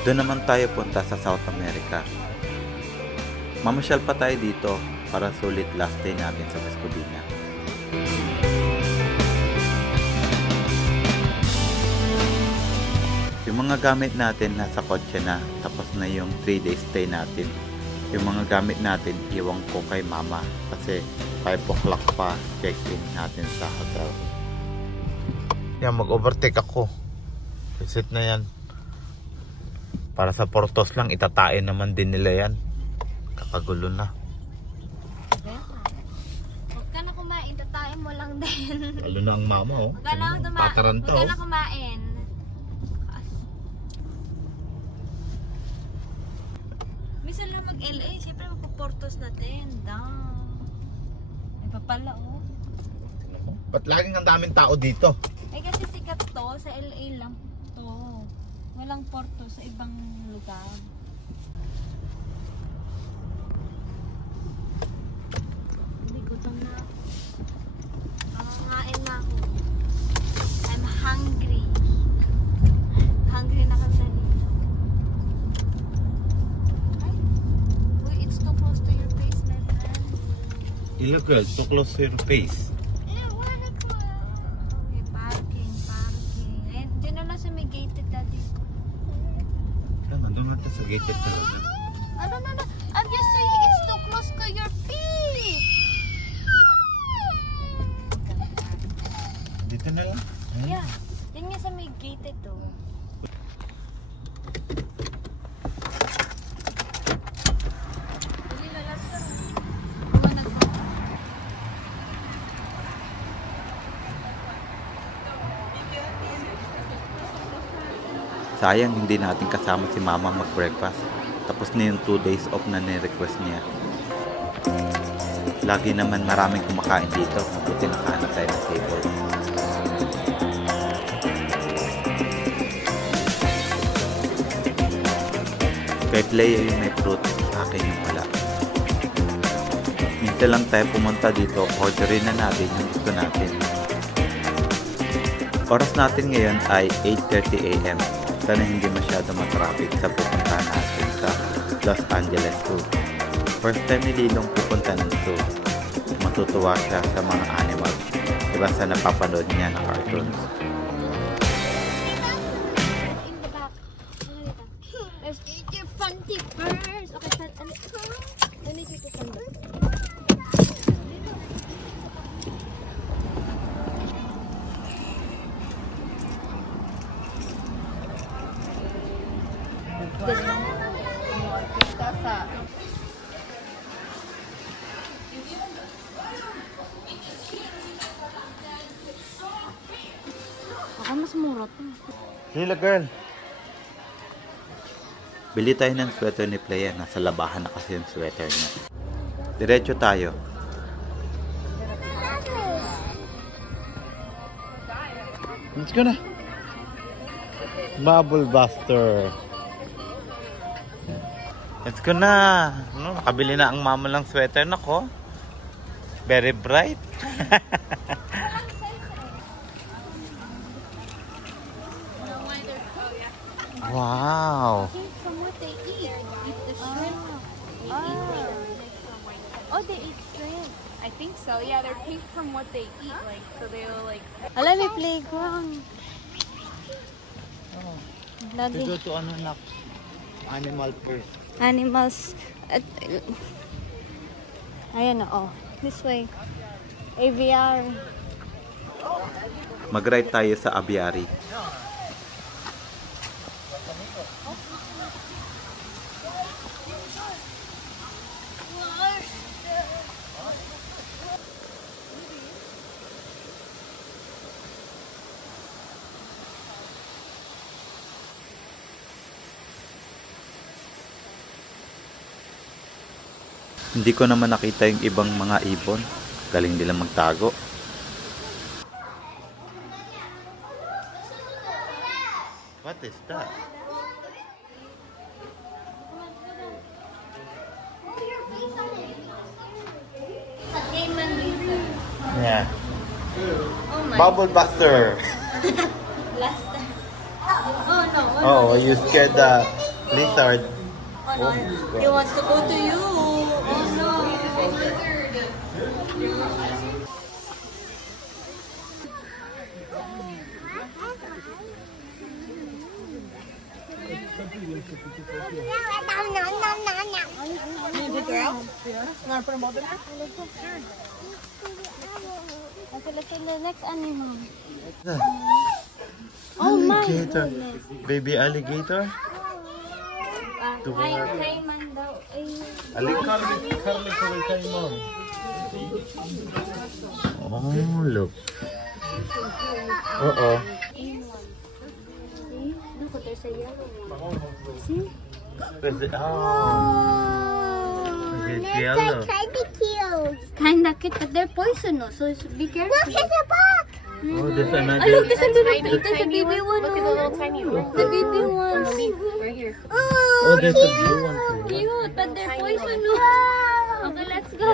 Doon naman tayo punta sa South America. Mamasyal pa tayo dito para sulit last day natin sa Vescovina. Yung mga gamit natin nasa kotse na, tapos na yung 3 days stay natin. Yung mga gamit natin iwan ko kay mama kasi 5 o'clock pa check-in natin sa hotel. Yan, mag-overtake ako. Visit na yan. Para sa Portos lang, itatain naman din nila yan. Kakagulo na. Huwag ka na kumain, tatain mo lang din. Lalo na ang mama, oh. Huwag ka na kumain. Minsan lang mag-LA, siyempre magpo-Portos natin. May papala, oh. Ba't laging ang daming tao dito? Eh kasi sikat to, sa LA lang to. Walang Portos sa ibang lugar. Hindi, gutom na ako. Makakain na ako. I'm hungry. Hungry na kasi. Ay, uy, it's too close to your face, my friend. You look good, so close to your face. Sa gated talaga. No. I'm just saying it's too close to your feet. Dito na lang? Yeah. Yan nga sa may gated to. Sayang hindi natin kasama si mama mag-breakfast. Tapos na yung 2 days off na ni-request niya. Lagi naman maraming kumakain dito. Mabuti nakahanap tayo ng table. Kay Playa yung may fruit, akin yung wala. Minsan lang tayo pumunta dito, orderin na natin yung gusto natin. Oras natin ngayon ay 8:30 AM. Sana hindi masyado matraffic sa pupuntahan natin sa Los Angeles Zoo. First time ni Lilong pupunta ng zoo. Matutuwa siya sa mga animals. Diba sa napapanood niya na cartoons. In the back. There's your funky birds. Okay, let me take it from there. Baka mas mura to. Lila girl. Bili tayo ng sweater ni Playa. Nasa labahan na kasi yung sweater niya. Diretso tayo. Let's go na. Bubble Buster. Let's go na. No, nakabili na ang mama ng sweater na ko. Very bright. Wow. From what they eat. Eat the shrimp. Oh, they eat shrimp. I think so. Yeah, they're pink from what they eat. Like, so they'll like. Alam, may playground. We go to ano na animal first. Animals. Ayan oh. This way. AVR. Mag-ride tayo sa aviary. Hindi ko naman nakita yung ibang mga ibon. Galing nila magtago. What is that? Yeah. Oh my. Bubble Buster. Last time. Oh no. Oh, you scared the Lizard. Oh no, he wants to go to you. Oh no. Good girl. You want to put them both in there? Okay, let's see the next animal. Alligator. Baby alligator. Kaiman daw. Oh, look. Uh-oh. See? Look, there's a yellow one. See? Is it? Oh. It's yellow. Kinda cute, but they're poisonous, so be careful. Look, there's a box! Oh, there's another. Oh, look, there's a baby one. Look at the little tiny one. The baby one. Right here. Oh, there's a blue one too. Cute, but they're poisonous. Okay, let's go.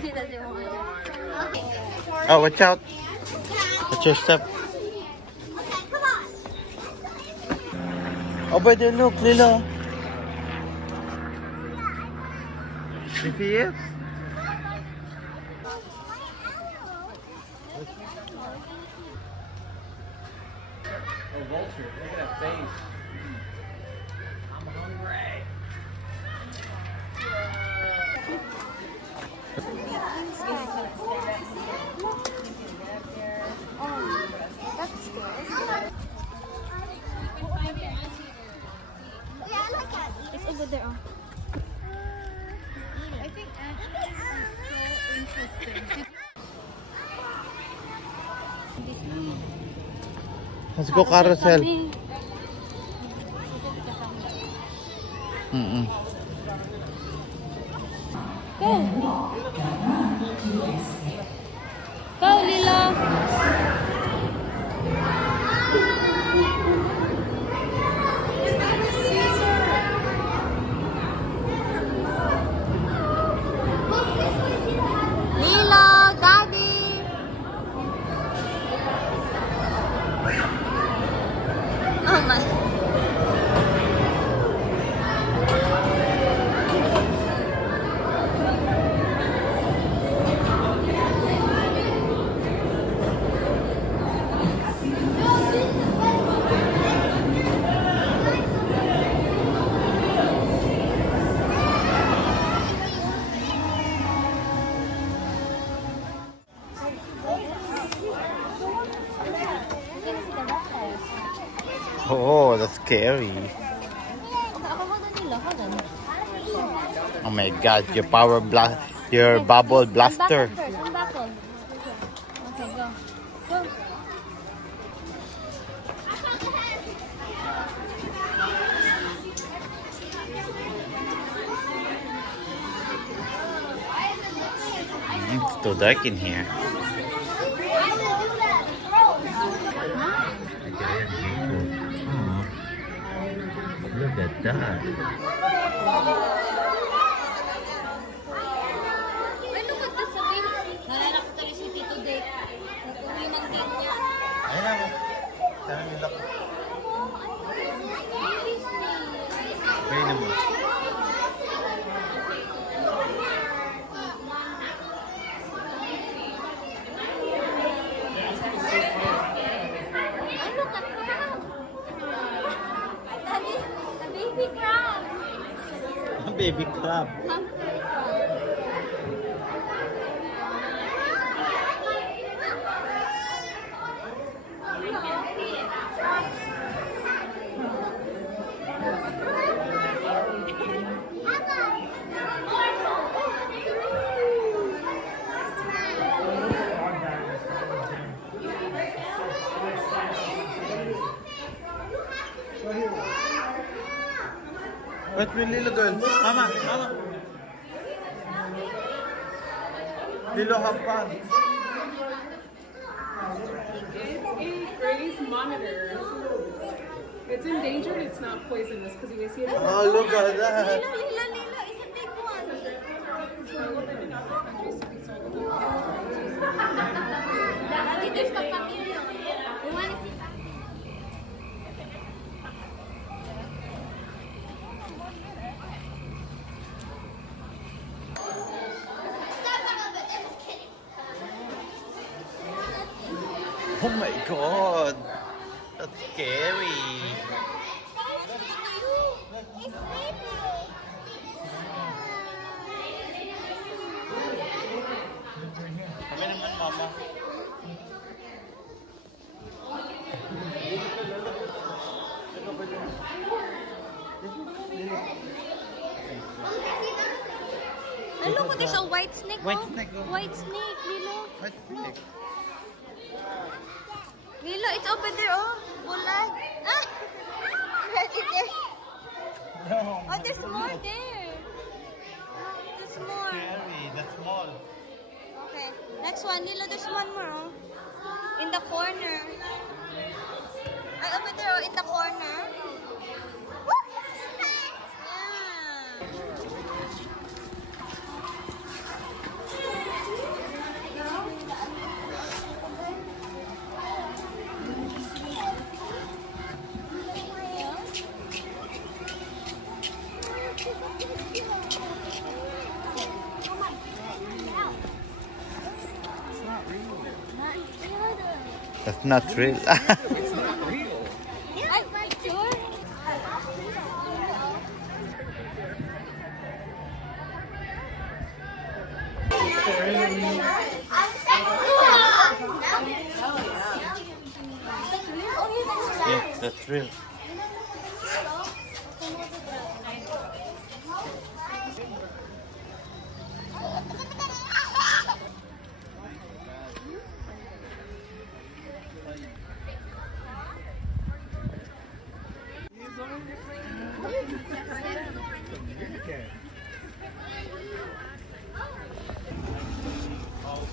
She doesn't want it. Oh, watch out. Watch your step. Over there, look, Lilo. You see it? Oh, vulture, look at that face. I'm hungry. That's good. It's over there. Oh. I think actually it's so interesting. Let's go carousel. Go. Go, Lilo. Lilo, Daddy. Oh my. Oh, that's scary. Oh my God, your power blast, your bubble blaster. Unbuckle. Okay, go. Go. It's too dark in here. Look at that. Ay, look at this. Nalala ko tuloy si Tito Dave. Nag-uwi ng gate niya. Ayun na. Saan yung lock? Ayun na mo. Ay, look at crab. Daddy, the baby crab. Baby crab. Wait, Lilo girl. Mama, mama. Lilo, have fun. It's a Grace monitor. It's endangered, it's not poisonous because you guys see it. Oh, look at that. Lilo, it's a big one. Daddy, there's the chameleon. We want to see. Oh my God! That's scary! Kami naman, Mama. And look, there's a white snake. White oh. snake, oh. White snake, Lilo. What? Lilo, it's over there, oh. Bulan. Ah! Ready there. Oh, there's more there. There's more. Scary. That's small. Okay. Next one, Lilo, there's one more, oh. In the corner. Ay, over there, oh, in the corner. That's not real. It's not real. Ay, picture. Yes, that's real.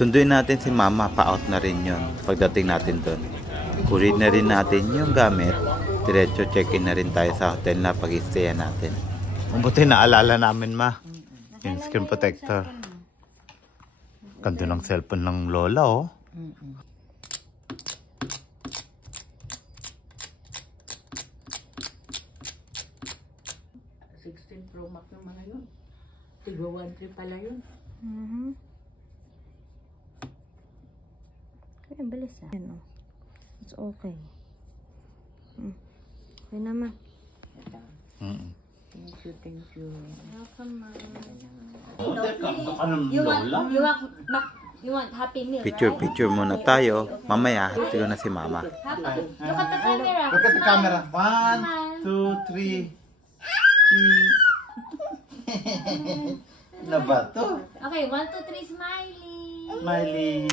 Sunduin natin si Mama, pa-out na rin yun pagdating natin doon. Kurid na rin natin yung gamit. Diretso check-in na rin tayo sa hotel na pag-stayan natin. Mabuti naalala namin, Ma. Yung screen protector. Ganda ng cellphone ng Lola, oh. Pro Max yung mga yun. Tigwa 1.3 pala yun. Kaya bilis ah. Ano? It's okay. Okay naman. Thank you. Welcome, Mom. You want Happy Meal, Picture muna tayo. Mamaya, hati ko na si Mama. Happy. Look at the camera. Look at the camera. 1, 2, 3. Ano ba to? Okay, 1, 2, 3, smiley. Smiley.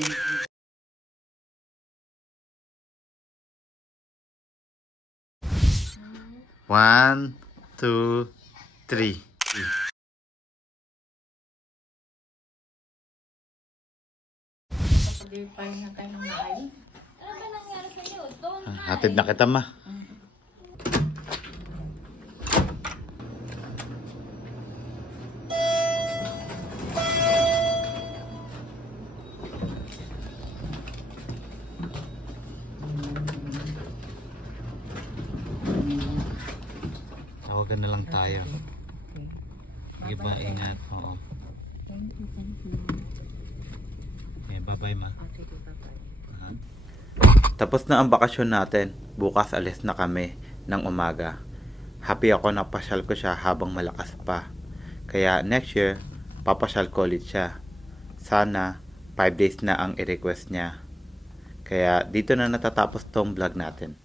One, 2, 3. Pag-verify na tayo ng maayos. Ano ba nangyari sa'yo? Don't Hatid na kita, Ma. Tawagan na lang tayo. Sige ba, ingat. Oo. Thank you. Okay, bye-bye, Ma. Okay, bye-bye. Tapos na ang bakasyon natin. Bukas alis na kami ng umaga. Happy ako na pasyal ko siya habang malakas pa. Kaya next year, papasyal ko ulit siya. Sana 5 days na ang i-request niya. Kaya dito na natatapos tong vlog natin.